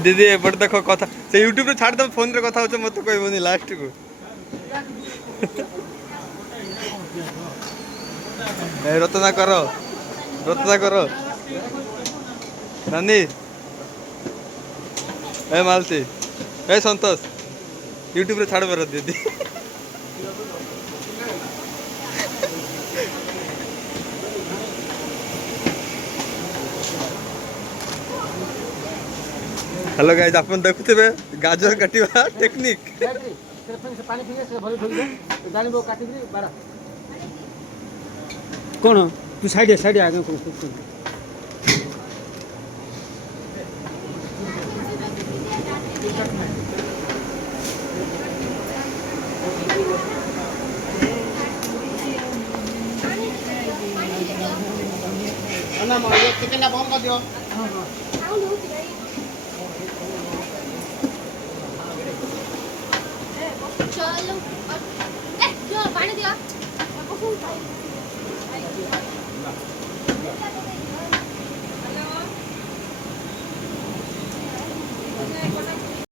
दीदी एपटे देख कथा से यूट्यूब रे छाड़ दब फोन रे कथा होछ मत कहबोनी लास्ट को ए रत्ना करो नानी ए मालती ए संतोष यूट्यूब रे छाड़ बर दीदी हेलो गाइस आप देखुथे गाजर काटिवा टेक्निक कौन तू साइड आगे चिकन बंद कर दियो चलो पानी दिया